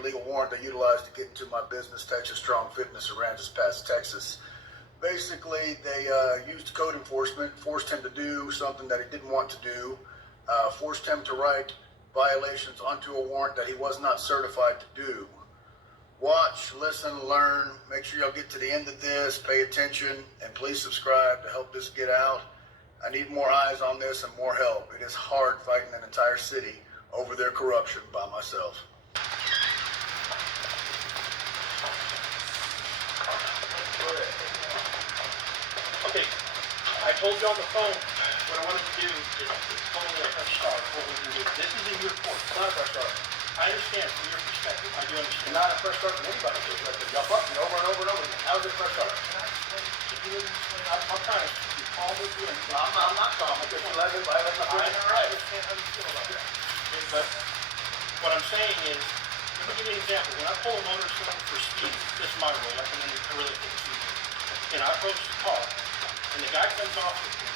illegal warrant they utilized to get into my business, Texas Strong Fitness, Aransas Pass, Texas. Basically, they used code enforcement, forced him to do something that he didn't want to do, forced him to write violations onto a warrant that he was not certified to do. Watch, listen, learn. Make sure y'all get to the end of this, pay attention, and please subscribe to help this get out. I need more eyes on this and more help. It is hard fighting an entire city over their corruption by myself. Okay, I told you on the phone what I wanted to do is totally a fresh start. What we can do. This is in your court. It's not a fresh start. I understand from your perspective. I do understand. Not a fresh start from anybody. Y'all fucked me over and over and over again. How is it a fresh start? Can I explain? I'm trying to be calm with you. I'm not calm. I'm just letting it violate my freedom. I understand how you feel about that. But what I'm saying is, let me give you an example. When I pull a motorcycle for speed, this is my rule. I can really take speed. And I approach the car, and the guy comes off with me.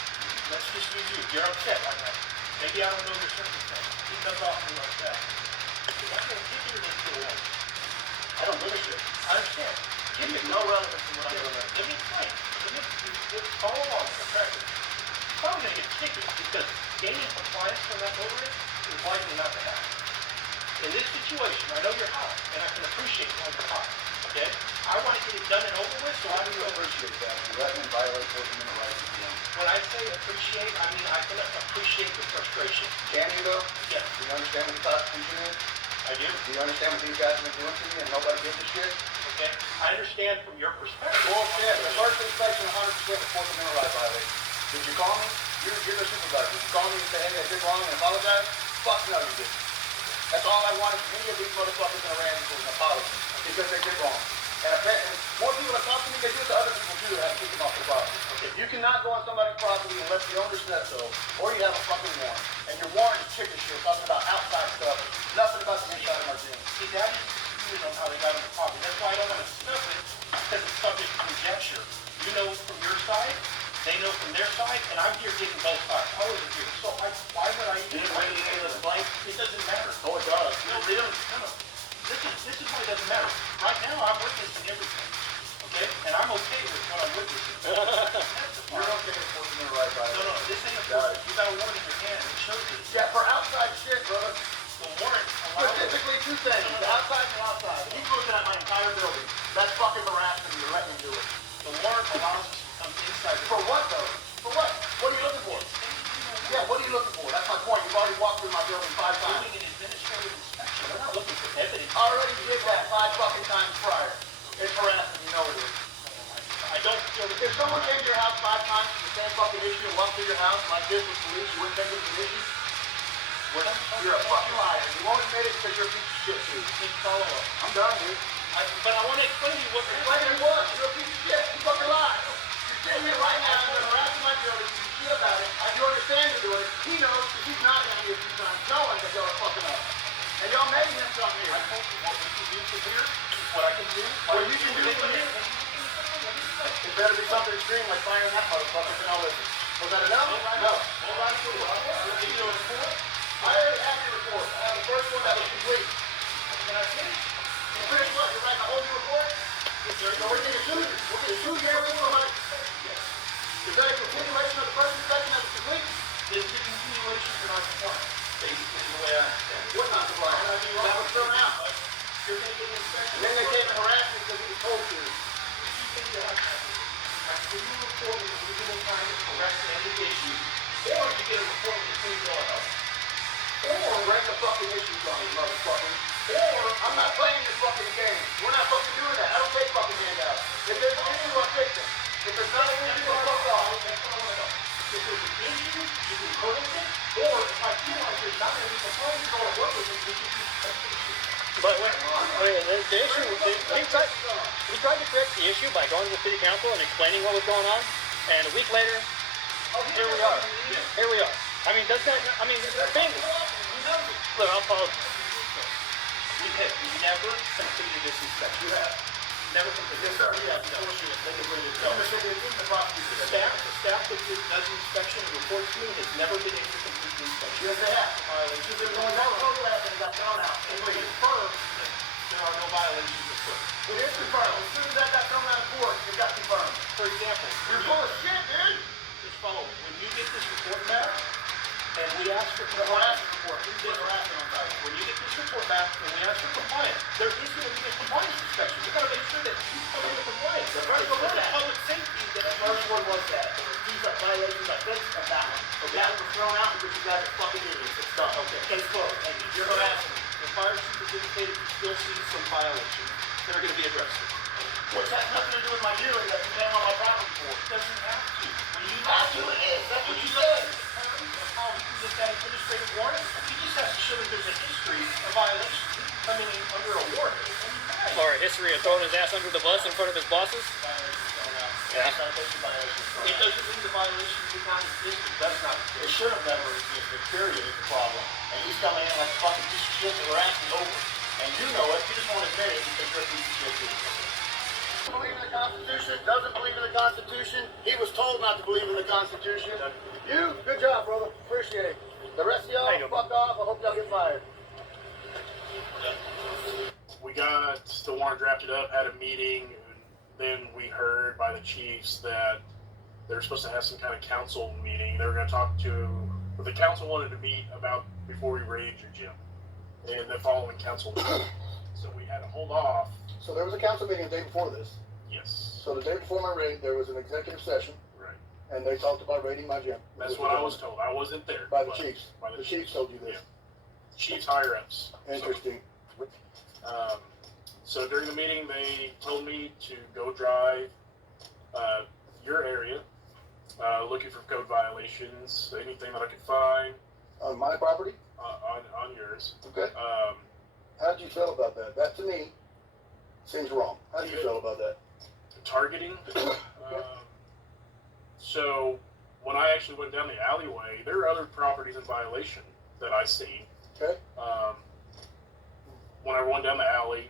Let's just use you. You're upset like that. Maybe I don't know your circumstance. He comes off with me like that. I'm going to kick you into the wall. I don't give a shit. I understand. Give me no relevance to what I'm doing. Let me explain. Follow along with the practice. I'm going to get tickets because gaining compliance from that motorist is likely not to happen. In this situation, I know you're hot, and I can appreciate why you're hot. Okay? I want to get it done and over with, so I do appreciate that. You let me violate 4th rights again. When I say appreciate, I mean I can appreciate the frustration. Can you though? Yes. Do you understand what the Constitution is? I do. Do you understand what these guys have been doing to me and nobody gives a shit? Okay. I understand from your perspective. Bullshit. The first inspection 100% of 4th rights violation. Did you call me? You're the supervisor. Did you call me and say, hey, I did wrong and apologize? Fuck no, you didn't. That's all I wanted from any of these motherfuckers in Aransas was an apology because they did wrong. And more people that talk to me, they do it to other people too that have to kick them off the property. Okay. You cannot go on somebody's property unless the owner says so, or you have a fucking warrant. And your warrant is chicken shit, talking about outside stuff, nothing about the inside of my gym. See, that is confused on how they got on the property. That's why I don't want to discuss it, because it's subject to conjecture. You know from your side, they know from their side, and I'm here getting both sides. I wasn't here. So why would I even write anything that's blank? It doesn't matter. Oh, it does. No, they don't. No. This is why it doesn't matter. Right now, I'm witnessing everything. Okay? And I'm okay with what I'm witnessing. You're okay with 4th rights violation? No, this ain't a warrant. You got a warrant in your hand. It shows it. Yeah, for outside shit, brother. The warrant allows specifically 2 things. The outside and the outside. He's looking at my entire building. That's fucking harassing me. You're letting him do it. The warrant allows us to come inside. For what, though? For what? What are you looking for? Yeah, what are you looking for? That's my point. You've already walked through my building 5 times. Doing an administrative inspection. We're not looking for evidence. I already did that 5 fucking times prior. It's harassing. You know it is. I don't feel that if someone came to your house 5 times for the same fucking issue and walked through your house like this with police, you wouldn't think it was an issue? You're a fucking liar. You won't admit it because you're a piece of shit too. Please follow up. I'm done, dude. But I want to explain to you what you're explaining what? You're a piece of shit. You fucking lie. You're sitting here right now and you're harassing my building. You shit about it. I do understand you're doing it. He knows because he's not at me a few times knowing that y'all are fucking up. And y'all made him something here. I told you what we can do from here. What I can do. What you can do from here. It better be something extreme like firing that motherfucker and I'll listen. Was that enough? No. Hold on to it. Did you do a report? I already have your report. I have the first one that was complete. Can I see? You finished what? You're writing a whole new report? So we're going to sue you. We're going to sue you every one. Is that a continuation of the first inspection that was complete? It's a continuation for non-compliance. Basically, the way I understand it. What non-compliance? That was thrown out. You're going to get an inspection. Then they came and harassed me because it was told to. I can give you a report with a reasonable time to correct any issues, or you get a report with a clean bill of health. Or bring the fucking issues on you, motherfucker. Or I'm not playing your fucking game. We're not fucking doing that. I don't take fucking handouts. If there's an issue, I'll fix it. If there's not an issue, I'll fuck off. That's what I want to know. If there's an issue, you can correct it. Or if I feel like there's not going to be complaints, you go to work with me, we can fix the issue. But the issue, he tried to fix the issue by going to the city council and explaining what was going on, and a week later, here we are. Here we are. I mean, does that? I mean, the thing. Look, I'll follow. We never completed this inspection. You have never completed. Yes, sir. Yeah, bullshit. They can bring it down. The staff that does the inspection and reports to me has never been able to complete the inspection. Yes, they have. There's no photograph and got thrown out. And we confirmed that It is confirmed. As soon as that got thrown out of court, it got confirmed. For example, You're full of shit, dude. just follow. When you get this report back, and we ask for The harassment report. This is harassment on title. when you get this report back, and we ask for compliance, there is going to be a compliance inspection. We got to make sure that you come into compliance. The first one was It's that. public safety that The first one was that. The refused up violations, I think, of that one. Okay. That one was thrown out because you guys are fucking idiots. It's done. Okay. Case closed. Thank you. You're harassing me. the fire chief has indicated he still sees some violations that are going to be addressed. Which has nothing to do with my hearing that you came on my property for. It doesn't have to. When you That's who it is. That's what you said. How you can get that administrative warrant, he just has to show that there's a history of violations coming in under a warrant. Or a history of throwing his ass under the bus in front of his bosses? Yeah. Sanitation violations thrown It out. doesn't mean the violation did not exist. It does not It exist. should have never existed, period, is the problem. And he's coming in like a fucking piece of shit that we're asking over. And you know it, you just won't admit it because you're a piece of shit too. Believe in the Constitution, doesn't believe in the Constitution. He was told not to believe in the Constitution. You, good job, brother. Appreciate it. The rest of y'all, fuck off. I hope y'all get fired. We got the warrant drafted up, had a meeting, then we heard by the chiefs that they were supposed to have some kind of council meeting. They were going to talk to, but the council wanted to meet about before we raided your gym, and the following council meeting. So we had to hold off. So there was a council meeting the day before this. Yes, So the day before my raid, there was an executive session, right. and they talked about raiding my gym. That's what I was told. I wasn't there. By the but- chiefs. By The chiefs told you this. Yeah. Chiefs higher ups. Interesting. So during the meeting, they told me to go drive your area, looking for code violations, anything that I could find On my property? on yours. Okay. How did you feel about that? That to me seems wrong. How do you feel about that? Targeting. So when I actually went down the alleyway, there are other properties in violation that I see. Okay. When I went down the alley,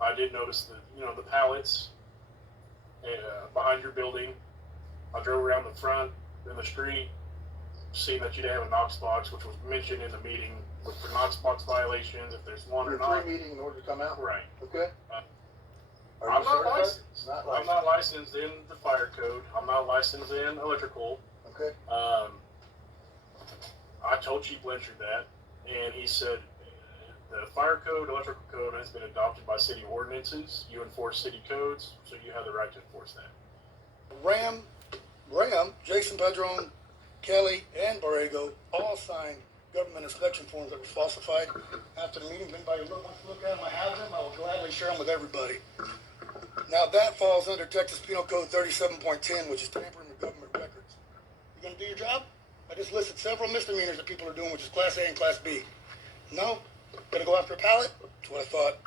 I did notice the pallets behind your building. I drove around the front in the street, seeing that you didn't have a Knox box, which was mentioned in the meeting for Knox box violations, if there's one or You're not. pre-meeting in order to come out? Right. Okay. Are you I'm not certified? licensed. Not I'm licensed. not licensed in the fire code. I'm not licensed in electrical. Okay. I told Chief Blanchard that, and he said the fire code, electrical code has been adopted by city ordinances. You enforce city codes, so you have the right to enforce that. Ram, Jason Padron, Kelly, and Borrego all signed government inspection forms that were falsified. After the meeting, if anybody wants to look at them, I have them. I will gladly share them with everybody. Now that falls under Texas Penal Code 37.10, which is tampering with government records. You gonna do your job? I just listed several misdemeanors that people are doing, which is Class A and Class B. No? Gonna go after a pallet? That's what I thought.